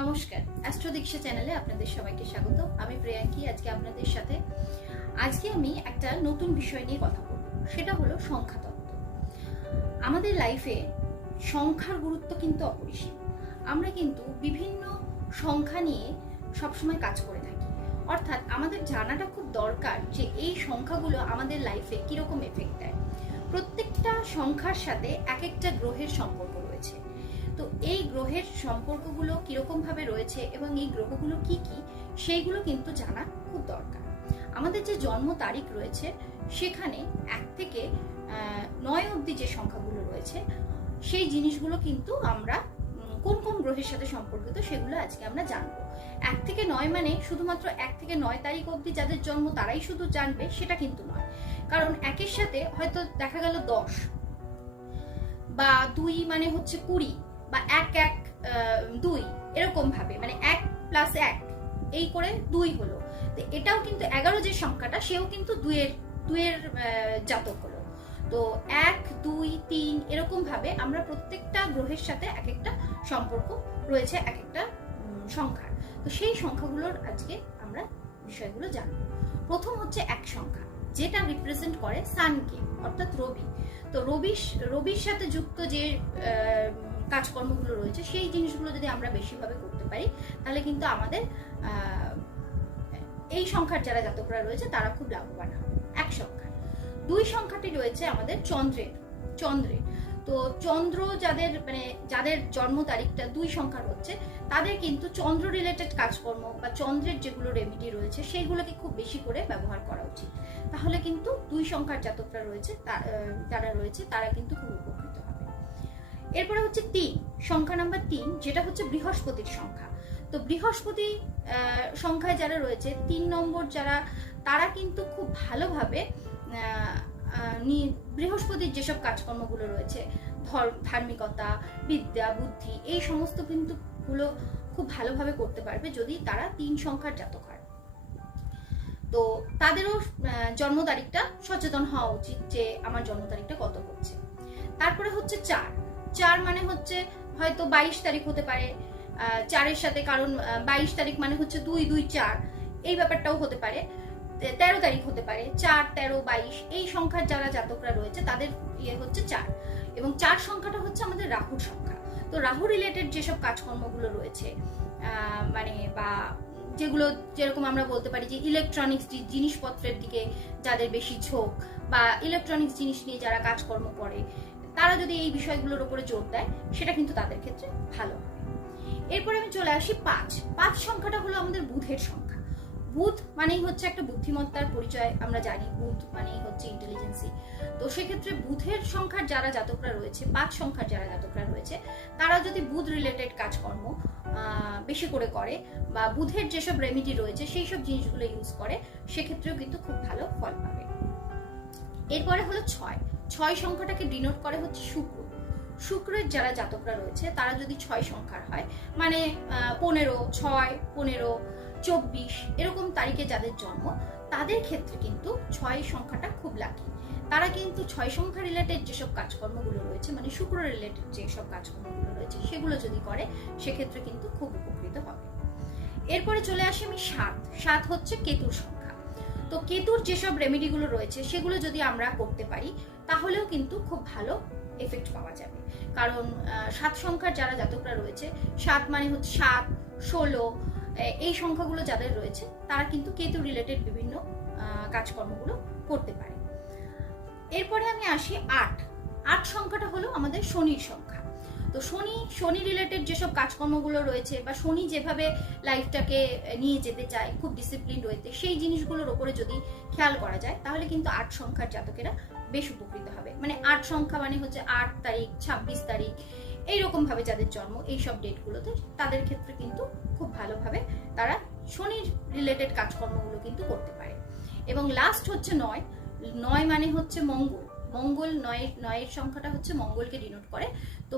নমস্কার, অ্যাস্ট্রো দীক্ষা চ্যানেলে আপনাদের সবাইকে স্বাগত। আমি প্রিয়াঙ্কি। আজকে আমি একটা নতুন বিষয় নিয়ে কথা বলবো, সেটা হলো সংখ্যাতত্ত্ব। আমাদের লাইফে সংখ্যার গুরুত্ব কিন্তু অপরিসীম। আমরা কিন্তু বিভিন্ন সংখ্যা নিয়ে সবসময় কাজ করে থাকি, অর্থাৎ আমাদের জানাটা খুব দরকার যে এই সংখ্যাগুলো আমাদের লাইফে কিরকম এফেক্ট দেয়। প্রত্যেকটা সংখ্যার সাথে এক একটা গ্রহের সম্পর্ক রয়েছে। তো এই গ্রহের সম্পর্কগুলো কিরকম ভাবে রয়েছে এবং এই গ্রহগুলো কি কি, সেইগুলো কিন্তু জানা খুব দরকার। আমাদের যে জন্ম তারিখ রয়েছে সেখানে 1 থেকে 9 অবধি যে সংখ্যাগুলো রয়েছে সেই জিনিসগুলো কিন্তু আমরা কোন কোন গ্রহের সাথে সম্পর্কিত সেগুলো আজকে আমরা জানবো। 1 থেকে 9 মানে শুধুমাত্র 1 থেকে 9 তারিখ অবধি যাদের জন্ম তারাই শুধু জানবে সেটা কিন্তু নয়, কারণ 1-এর সাথে হয়তো দেখা গেল 10 বা 2 মানে হচ্ছে 20 বা 1-1-2 এরকম ভাবে, মানে 1 + 1 এই করে 2 হলো। তো এটাও কিন্তু 11 যে সংখ্যাটা সেও কিন্তু 2-এর জাতক হলো। তো 1, 2, 3 এরকম ভাবে আমরা প্রত্যেকটা গ্রহের সাথে এক একটা সম্পর্ক রয়েছে, এক একটা সংখ্যার। তো সেই সংখ্যাগুলোর আজকে আমরা বিষয়গুলো জানবো। প্রথম হচ্ছে 1 সংখ্যা, যেটা রিপ্রেজেন্ট করে সানকে, অর্থাৎ রবি। তো রবির সাথে যুক্ত যে কাজকর্মগুলো রয়েছে সেই জিনিসগুলো যদি আমরা বেশিভাবে করতে পারি তাহলে কিন্তু আমাদের এই সংখ্যার যারা জাতকরা রয়েছে তারা খুব লাভবান হবে। 1 সংখ্যা। 2 সংখ্যাটি রয়েছে আমাদের চন্দ্রের। তো চন্দ্র যাদের জন্ম তারিখটা 2 সংখ্যার হচ্ছে তাদের কিন্তু চন্দ্র রিলেটেড কাজকর্ম বা চন্দ্রের যেগুলো রেমেডি রয়েছে সেইগুলোকে খুব বেশি করে ব্যবহার করা উচিত। তাহলে কিন্তু 2 সংখ্যার জাতকরা রয়েছে তারা কিন্তু খুব উপকৃত হবে। এরপরে হচ্ছে 3 সংখ্যা নাম্বার 3, যেটা হচ্ছে বৃহস্পতির সংখ্যা। তো বৃহস্পতি সংখ্যায় যারা রয়েছে 3 নম্বর তারা কিন্তু খুব ভালোভাবে বৃহস্পতির যেসব কাজকর্মগুলো রয়েছে, ধার্মিকতা, বিদ্যা, বুদ্ধি, এই সমস্ত কিন্তু গুলো খুব ভালোভাবে করতে পারবে যদি তারা 3 সংখ্যার জাতক হয়। তো তাদেরও জন্ম তারিখটা সচেতন হওয়া উচিত যে আমার জন্ম তারিখটা কত হচ্ছে। তারপরে হচ্ছে 4 মানে হচ্ছে হয়তো 22 তারিখ হতে পারে 4-এর সাথে, কারণ 22 তারিখ মানে হচ্ছে 2-2-4 এই ব্যাপারটাও হতে পারে। 13 তারিখ হতে পারে 4, 13, 22 এই সংখ্যার যারা জাতকরা রয়েছে তাদের হচ্ছে 4। এবং 4 সংখ্যাটা হচ্ছে আমাদের রাহুর সংখ্যা। তো রাহু রিলেটেড যেসব কাজকর্মগুলো রয়েছে বা যেগুলো যেরকম আমরা বলতে পারি যে ইলেকট্রনিক্স জিনিসপত্রের দিকে যাদের বেশি ঝোঁক বা ইলেকট্রনিক্স জিনিস নিয়ে যারা কাজকর্ম করে তারা যদি এই বিষয়গুলোর উপরে জোর দেয় সেটা কিন্তু তাদের ক্ষেত্রে ভালো হবে। এরপরে আমি চলে আসি 5 সংখ্যাটা হলো আমাদের বুধের সংখ্যা। বুধ মানেই হচ্ছে একটা বুদ্ধিমত্তার পরিচয়, আমরা জানি বুধ মানেই হচ্ছে ইন্টেলিজেন্সি। তো সেক্ষেত্রে বুধের সংখ্যার যারা জাতকরা রয়েছে, 5 সংখ্যার যারা জাতকরা রয়েছে তারা যদি বুধ রিলেটেড কাজকর্ম বেশি করে করে বা বুধের যেসব রেমেডি রয়েছে সেই সব জিনিসগুলো ইউজ করে সেক্ষেত্রেও কিন্তু খুব ভালো ফল পাবে। এরপরে হলো 6 সংখ্যাটাকে ডিনোট করে হচ্ছে শুক্রের যারা জাতকরা রয়েছে তারা যদি 6 সংখ্যার হয়, মানে 15, 6, 15, 24 এরকম তারিখে যাদের জন্ম তাদের ক্ষেত্রে কিন্তু 6 সংখ্যাটা খুব লাকি। তারা কিন্তু 6 সংখ্যা রিলেটেড যেসব কাজকর্মগুলো রয়েছে, মানে শুক্র রিলেটেড যেসব কাজকর্মগুলো রয়েছে সেগুলো যদি করে সেক্ষেত্রে কিন্তু খুব উপকৃত হবে। এরপরে চলে আসি আমি 7 হচ্ছে কেতুর সংখ্যা। তো কেতুর যেসব রেমেডিগুলো রয়েছে সেগুলো যদি আমরা করতে পারি তাহলেও কিন্তু খুব ভালো এফেক্ট পাওয়া যাবে। কারণ 7 সংখ্যার যারা জাতকরা রয়েছে, 7 মানে হচ্ছে 7, 16 এই সংখ্যাগুলো যাদের রয়েছে তারা কিন্তু কেতু রিলেটেড বিভিন্ন কাজকর্মগুলো করতে পারে। এরপরে আমি আসি 8 সংখ্যাটা হলো আমাদের শনির সংখ্যা। তো শনি রিলেটেড যেসব কাজকর্মগুলো রয়েছে বা শনি যেভাবে লাইফটাকে নিয়ে যেতে চায় খুব ডিসিপ্লিন ওয়েতে, সেই জিনিসগুলোর ওপরে যদি খেয়াল করা যায় তাহলে কিন্তু 8 সংখ্যার জাতকেরা বেশ উপকৃত হবে। মানে 8 সংখ্যা মানে হচ্ছে 8 তারিখ, 26 তারিখ এইরকম ভাবে যাদের জন্ম এইসব ডেটগুলোতে তাদের ক্ষেত্রে কিন্তু খুব ভালোভাবে তারা শনির রিলেটেড কাজকর্মগুলো কিন্তু করতে পারে। এবং লাস্ট হচ্ছে 9 মানে হচ্ছে মঙ্গল। 9-এর সংখ্যাটা হচ্ছে মঙ্গলকে ডিনোট করে। তো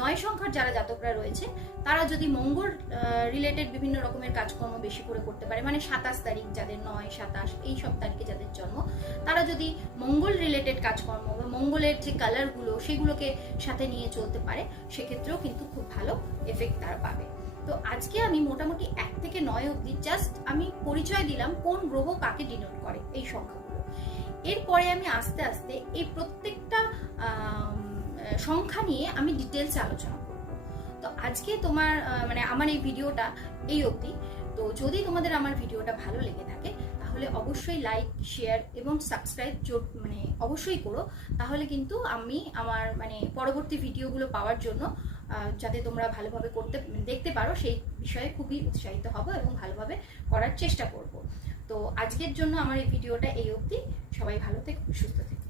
9 সংখ্যার যারা জাতকরা রয়েছে তারা যদি মঙ্গল রিলেটেড বিভিন্ন রকমের কাজকর্ম বেশি করে করতে পারে, মানে 27 তারিখ যাদের 9, 27 এই সব তারিখে যাদের জন্ম তারা যদি মঙ্গল রিলেটেড কাজকর্ম বা মঙ্গলের যে কালারগুলো সেগুলোকে সাথে নিয়ে চলতে পারে সেক্ষেত্রেও কিন্তু খুব ভালো এফেক্ট তারা পাবে। তো আজকে আমি মোটামুটি 1 থেকে 9 অবধি জাস্ট আমি পরিচয় দিলাম কোন গ্রহ কাকে ডিনোট করে এই সংখ্যাগুলো। এরপরে আমি আস্তে আস্তে এই প্রত্যেকটা সংখ্যা নিয়ে আমি ডিটেলসে আলোচনা করব। তো আজকে তোমার মানে আমার এই ভিডিওটা এই অবধি। তো যদি তোমাদের আমার ভিডিওটা ভালো লেগে থাকে তাহলে অবশ্যই লাইক, শেয়ার এবং সাবস্ক্রাইব মানে অবশ্যই করো। তাহলে কিন্তু আমি আমার মানে পরবর্তী ভিডিওগুলো পাওয়ার জন্য যাতে তোমরা ভালোভাবে দেখতে পারো সেই বিষয়ে খুবই উৎসাহিত হব এবং ভালোভাবে করার চেষ্টা করব। তো আজকের জন্য আমার এই ভিডিওটা এই অবধি। সবাই ভালো থেকো, সুস্থ থেকো।